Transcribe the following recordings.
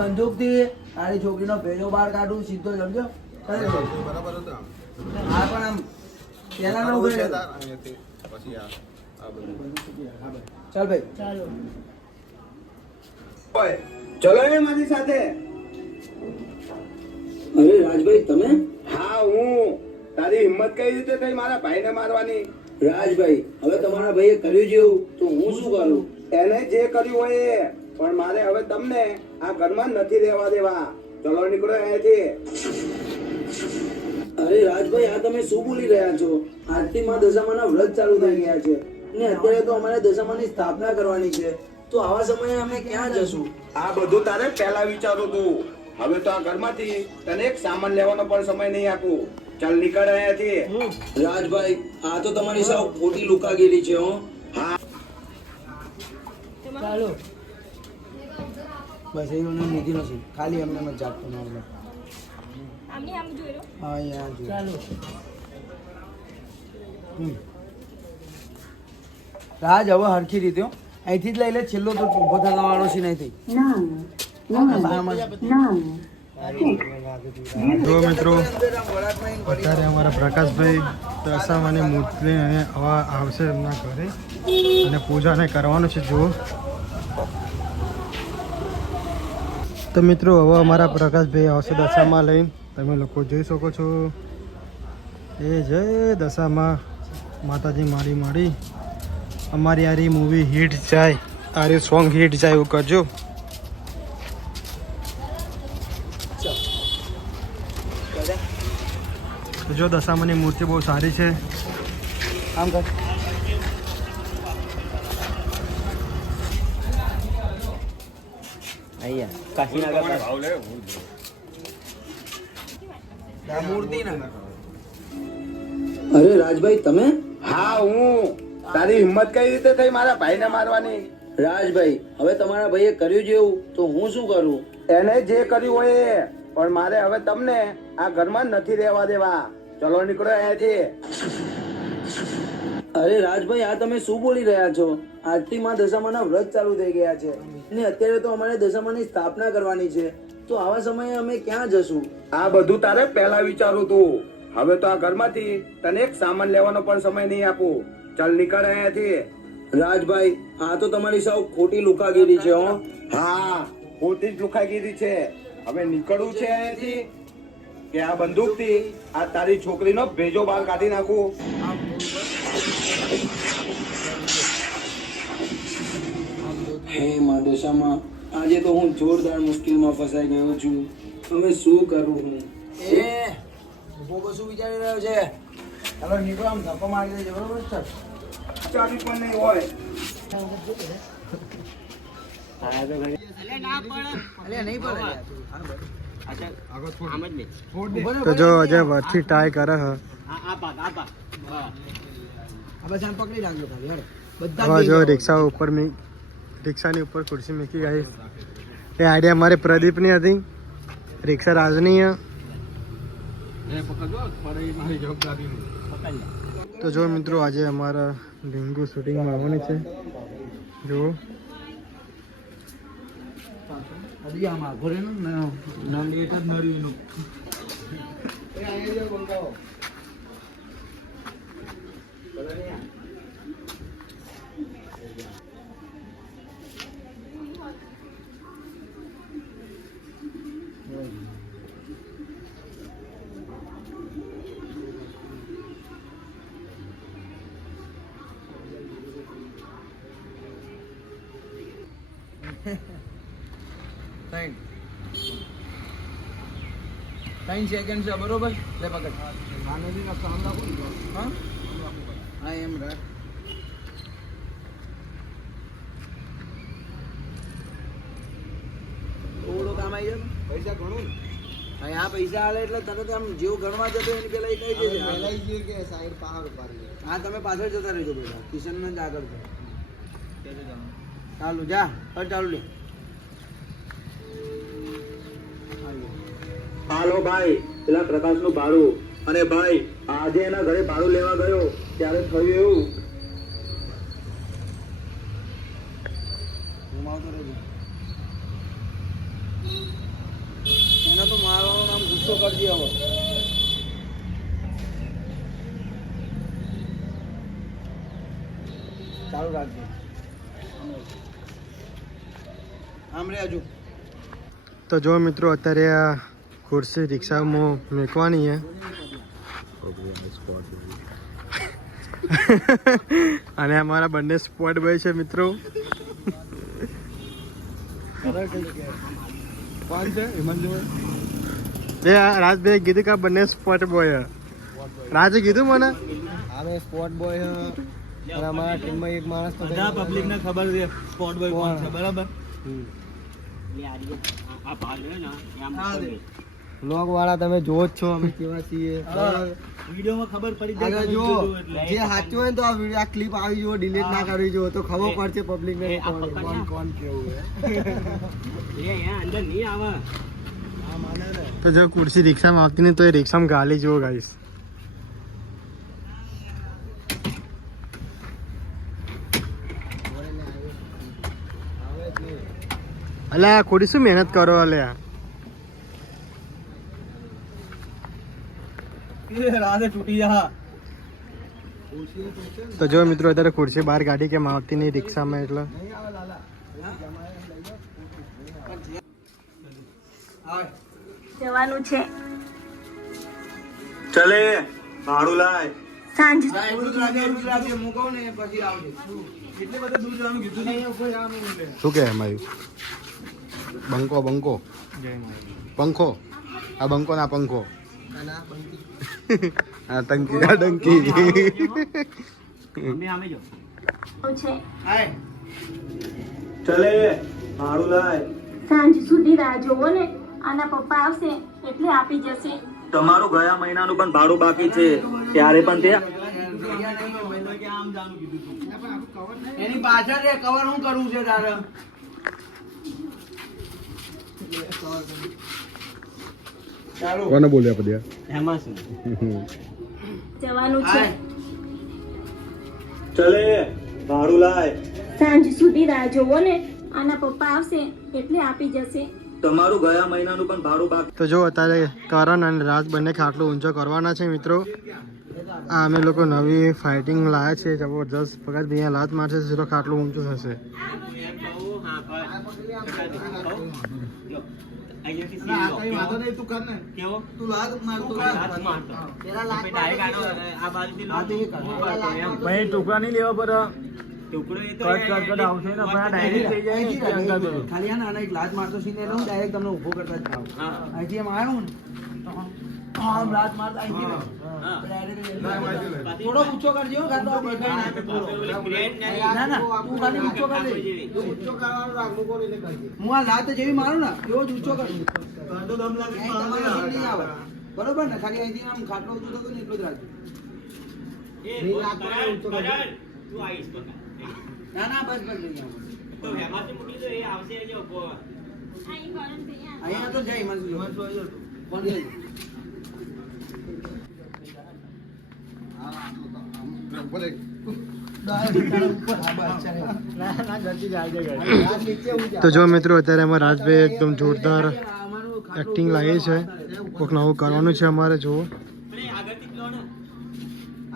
બંદૂક થી તારી છોકરીનો ભેજો બહાર કાઢું સીધો સમજો બરાબર હતા હા પણ આમ પેલા ના ઉભે રહે. પછી આ બધું ચાલ ભાઈ ચાલો ચલો ને મારી સાથે. અરે રાજભાઈ તમે હા હું. તારી હિંમત કઈ રીતે થઈ મારા ભાઈને મારવાની? રાજભાઈ હવે તમારા ભાઈએ કર્યું જેવું તો હું શું કરું? એને જે કર્યું હોય એ, પણ મારે હવે તમને આ ઘરમાં નથી રહેવા દેવા. ચલો નીકળો અહીંયાથી. અરે રાજભાઈ આ તમે શું બોલી રહ્યા છો? આજથી માં દશામાના વ્રત ચાલુ થઈ ગયા છે ને અત્યારે તો અમારે દશામાની સ્થાપના કરવાની છે, તો આવા સમયે અમે ક્યાં જશું? આ બધું તારે પહેલા વિચારું તું. હવે તો આ ઘરમાંથી તને એક સામાન લેવાનો પણ સમય નહીં આપું. ચાલ નીકળ અહીંયાથી. રાજભાઈ આ તો તમારી સાવ ખોટી લુકાગીરી છે હો. હા ચાલો બસ એવું નીતિ નથી, ખાલી અમને મજાક બનાવો. આમની આમ જોઈ લો. હા અહીંયા જો. ચાલો રાજ હવે હરખી રીતે હો. અહીંથી જ લઈ લે, છેલ્લો તો ઉભો થવાનો છે નહીં. જો મિત્રો અત્યારે અમારા પ્રકાશભાઈ દશામાની મૂર્તિ લઈને આવશે એમના ઘરે અને પૂજાને કરવાનું છે. જુઓ તો મિત્રો હવે અમારા પ્રકાશભાઈ આવશે દશામાં લઈને, તમે લોકો જોઈ શકો છો. એ જય દશામાં માતાજી મારી મારી. અમારી આરી મૂવી હિટ જાય, આરી સોંગ હિટ જાય એવું કરજો. જો દશામાની મૂર્તિ બહુ સારી છે. આમ કર. મૂર્તિ ને. અરે રાજભાઈ તમે? હા હું. તારી હિંમત કઈ રીતે થઈ મારા ભાઈને મારવાની? રાજભાઈ હવે તમારા ભાઈએ કર્યું જેવું તો હું શું કરું? એને જે કર્યું હોય એ, પણ મારે હવે તમને આ ઘરમાં નથી રહેવા દેવા. ચલો નીકળો અહીંયાથી. અરે રાજભાઈ આ તમે શું બોલી રહ્યા છો? આજથી માં દશામાના વ્રત ચાલુ થઈ ગયા છે ને અત્યારે તો અમારે દશામાની સ્થાપના કરવાની છે, તો આવા સમયે અમે ક્યાં જશું? આ બધું તારે પહેલા વિચારું તું. હવે તો આ ઘરમાંથી તને એક સામાન લેવાનો પણ સમય નહીં આપું. ચાલ નીકળ અહીંયાથી. રાજભાઈ આ તો તમારી સાવ ખોટી લુકાગીરી છે હો. હા ખોટી જ લુખાગીરી છે. હવે નીકળવું છે અહીંયાથી કે આ બંદૂકથી આ તારી છોકરીનો ભેજો બહાર કાઢી નાખું. હે માં દશામાં આજે તો હું જોરદાર મુશ્કેલમાં ફસાઈ ગયો છું. હવે શું કરું હું? એ ઉભો શું વિચારી રહ્યો છે? ચાલો નીકળો, આમ ધક્કો મારી દેજો બરોબર છે? ચાવી પણ નહીં હોય. તો જો અજય વરથી ટ્રાય કરે હ. પકડી રાખજો ખાલી હેડો. હવે જો રિક્ષાની ઉપર ખુરશી મૂકી ગઈ. એ આઈડિયા મારે પ્રદીપની હતી, રિક્ષા રાજની હે. તો જો મિત્રો આજે અમારા ડીંગુ શૂટિંગમાં આવવાની છે. જુઓ હજી આમ આઘો રે ને નામ લેટ જ નર્યું એનું. ત્રણ સેકન્ડ છે બરોબર. લે પકડ. હા હા એમ રાખ. થોડું કામ આવી જાય. પૈસા ઘણું હા પૈસા આલે એટલે તરત આમ જેવું ગણવા જતો એની પેલા એ કહી દેજે. લઈ જઈએ કે સાઈડ પહાડ ઉપાડી હા તમે પાછળ જતા રહેજો બેટા, કિશન ને જ આગળ છે. ચાલુ જા કર ચાલુ લે. હાલો ભાઈ, પેલા પ્રકાશનું ભાડું. અને ભાઈ આજે એના ઘરે ભાડું લેવા ગયો ત્યારે થયું એવું. ઘુમાવતો રહેજો. ગુસ્સો કરજે હવે. ચાલુ રાખજે. આમ રે હજુ. તો જો મિત્રો અત્યારે આ ખુરશી રિક્ષામાં મૂકવાની છે અને અમારા બંને સ્પોટ બોય છે મિત્રો. કોણ છે હિમાંશુભાઈ? રાજભાઈ કીધું કે આ બંને સ્પોટ બોય. રાજે કીધું મને અમે સ્પોટ બોય અને અમારા ટીમમાં એક માણસ તો બધા પબ્લિક ને ખબર છે સ્પોટ બોય કોણ છે, બરાબર? વ્લોગ વાળા તમે જોવો જ છો અમે કેવા છીએ. વિડીયોમાં ખબર પડી આગળ જાય જો તમે જોજો એટલે. જે સાચું હોય ને તો આ વિડીયો આ ક્લિપ આવી જુઓ, ડિલીટ ના કરવી જુઓ તો ખબર પડશે પબ્લિક ને કોણ કોણ કેવું હે. તો જો ખુરશી રિક્ષામાં આવતી નહીં તો એ રિક્ષામાં ગાલી જુઓ ગાઈસ. અલ્યા ખોટી શું મહેનત કરો અલ્યા. રાધે તૂટી જા. તો જો મિત્રો અત્યારે ખુરશી બહાર કાઢી કેમ આવતી નહીં રિક્ષામાં એટલે જવાનું છે ચલે ભાડું લાય. સાંજ એટલું જ રાખજે, હું કહું ને પછી આવજે. એટલે બધું દૂર જવાનું કીધું નહીં. શું કે માયું? બંકો બંકો પંખો. આ બંકો ના પંખો. આ ટંકી આ ટંકી. છે હાય. ચલે ભાડું લાય. સાંજ સુધી રાહ જોવો ને, આના પપ્પા આવશે એટલે આપી જશે. તમારું ગયા મહિનાનું પણ ભાડું બાકી છે ત્યારે પણ તે એની પાછળ રે કવર હું કરવું છે તારે? ચાલો કોને બોલ્યા પડ્યા? એમાં શું જવાનું છે ચલે ભાડું લાય. સાંજ સુધી રાહ જોવો ને, આના પપ્પા આવશે એટલે આપી જશે. તમારું ગયા મહિનાનું પણ ભાડું બાકી. તો જો અત્યારે કરણ અને રાજ બંને ખાટલો ઊંચો કરવાના છે મિત્રો. આ અમે લોકો નવી ફાઇટિંગ લાયા છે જબરજસ્ત. ફક્ત અહીંયા લાત મારશે સીધો ખાટલો ઊંચો થશે. ટુકડા નહીં લેવા પર ખાલી આ નાના એક લાત મારતો સીને એટલે હું ડાયરેક્ટ તમને ઊભો કરતા જ થાવ. અહીંથી એમ આવ્યો ને તો આમ લાત મારતા અહીંથી ને. થોડો ઊંચો કરજો હો, કાં તો આ દેખાય ના. ના ના તું ખાલી ઊંચો કર દે. ઊંચો કરવાનું રાખવું કોણ એટલે કરજે. હું આ લાત જેવી મારું ને એવો જ ઊંચો કરજો. અહીં તમારો સીન નહીં આવે. બરોબર ને? ખાલી અહીંથી આમ ખાટલો ઊંચો થતો ને એટલો જ રાખજો. લાત મારો ઊંચો કરજો. ના ના બસ બસ નહીં આવે. અહીંયા તો જય હિમાંશુ કોણ છે? તો જો મિત્રો અત્યારે અમારા રાજભાઈ એકદમ જોરદાર એક્ટિંગ લાગી છે. કોઈક નવું કરવાનું છે અમારે જુઓ.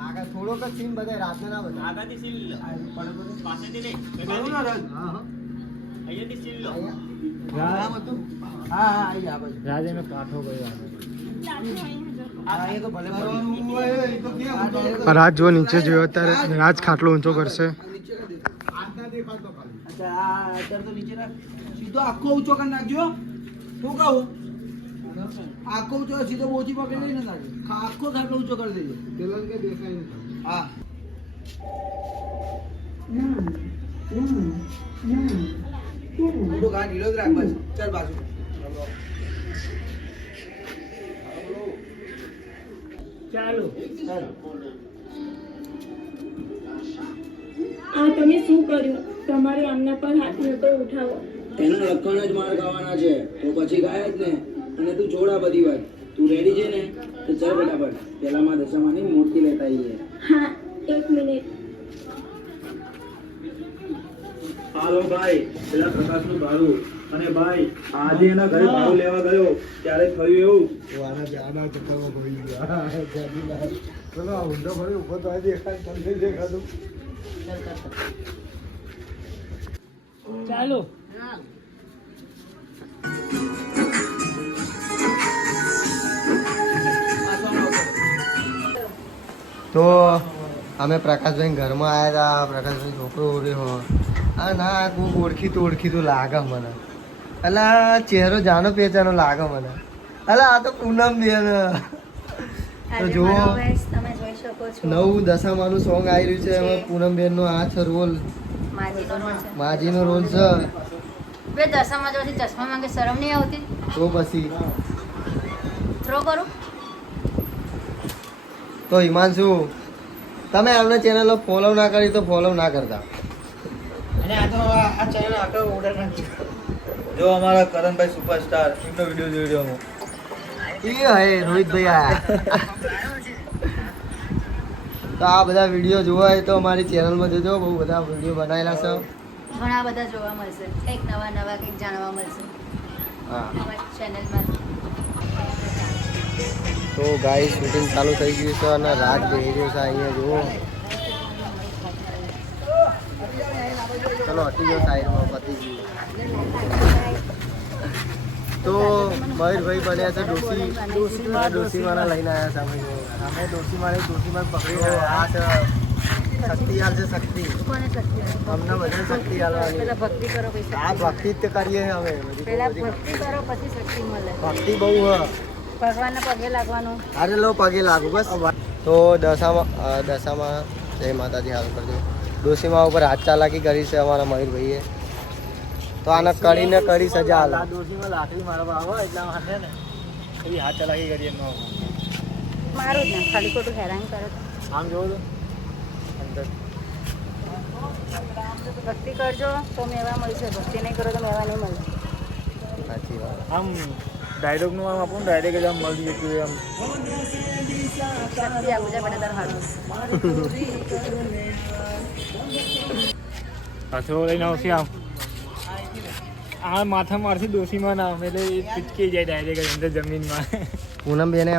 આગળ થોડોક જ સીન બતાય, રાતના ના બતાય. હા હા આઈ આ બાજુ. રાજ એનો કાઠો ગયો. હા એ તો ભલે ભરવાનું હોય એ તો કેમ રાજ જો નીચે જોયો અત્યારે રાજ ખાટલો ઊંચો કરશે. અચ્છા આ અત્યારે તો નીચે રાખ. સીધો આખો ઊંચો કરી નાખજો. શું કહું? આખો ઊંચો સીધો બોચી પકડી લઈને નાખજો. આખો ખાટલો ઊંચો કરી દેજો. પેલા કે દેખાય નહીં. હા થોડું ઘા ઢીલો જ રાખ બસ. ચાલ બાજુ. ચાલો આ તમે શું કર્યું? તમારે આમના પર હાથ નતો ઉઠાવો. એના લખણ જ માર ખાવાના છે તો પછી ગાય જ ને. અને તું છોડા બધી વાત. તું રેડી છે ને તો ચાલ ફટાફટ પેલા માં દશામાની મૂર્તિ લેતા આવીએ. હા 1 મિનિટ. હાલો ભાઈ, પેલા પ્રકાશનું ભાડું અને ભાઈ આજે એના ઘરે ભાડું લેવા ગયો ત્યારે થયું એવું આના ચક્કરમાં પડી ગયા ચલો આ ઊંધો ભરી ઉભો તો આજે તમને દેખાતું ચાલો તો અમે પ્રકાશભાઈ ઘરમાં આવ્યા હતા. પ્રકાશભાઈ છોકરો રહ્યો આ ના કોઈક ઓળખીતું લાગે મને. અલા ચહેરો જાનો પહેચાનો લાગે મને. અલા આ તો પૂનમ બેન. તો જુઓ તમે જોઈ શકો છો નવું દશામાનું સોંગ આવી રહ્યું છે. એમાં પૂનમ બેન નો આ છે રોલ, માજીનો રોલ છે. માજીનો રોલ છે. બે દશામાં જોથી ચશ્મા માંગે શરમ નહીં આવતી? તો પછી થ્રો કરું? તો હિમાંશુ તમે અમને ચેનલ ફોલો ના કરી તો ફોલો ના કરતા. અને આ તો આ ચેનલ આખો ઓર્ડર નથી. જો અમારા કરણભાઈ સુપરસ્ટાર એમનો વિડીયો જોઈ રહ્યો હું. એ હે રોહિતભાઈ આયા. તો આ બધા વિડીયો જોવા હોય તો અમારી ચેનલમાં જોજો. બહુ બધા વિડીયો બનાવેલા છે. ઘણા બધા જોવા મળશે, કંઈક નવા કંઈક જાણવા મળશે હા અમારી ચેનલમાં. તો ગાઈ શૂટિંગ ચાલુ થઈ ગયું છે અને રાત બેહી રહ્યો છે અહીંયા જુઓ. ચલો હટી ગયો સાઈડમાં પતી ગયું. તો મયુરભાઈ બન્યા છે ડોસીમાના લઈને આવ્યા છે. અમે અમે ડોસીમાને પકડી આ છે શક્તિ હાલ છે. શક્તિ કોને શક્તિ આવે? અમને બધાને શક્તિ હાલવાની. પહેલા ભક્તિ કરો પછી આ ભક્તિ જ કરીએ અમે. પહેલા ભક્તિ કરો પછી શક્તિ મળે. ભક્તિ બહુ હ. ભગવાનના પગે લાગવાનું. અરે લો પગે લાગુ બસ. તો દશામાં જય માતાજી હાલ કરજો. ડોસીમા ઉપર હાથ ચાલાકી કરી છે અમારા મયુરભાઈએ. તો આને કરીને કરી સજા હાલ. દોશીમાં લાકડી મારવા આવો એટલા માટે ને એવી હાથ ચલાકી કરીએ એમનો. મારું જ ને, ખાલી ખોટું હેરાન કરે. આમ જોવો તો અંદર ભક્તિ કરજો તો મેવા મળશે, ભક્તિ નહીં કરો તો મેવા નહીં મળે. સાચી વાત. આમ ડાયલોગનું આમ આપણું ડાયરેક્ટ જ આમ મળી જતું હોય આમ. શક્તિ આપું છે બધા તાર હારું. હથો લઈને આવશે આમ. આ માથા મારથી દોશીમાં ના આવે એટલે એ પીચકી જાય ડાયરેક્ટ અંદર જમીનમાં. પૂનમ બેને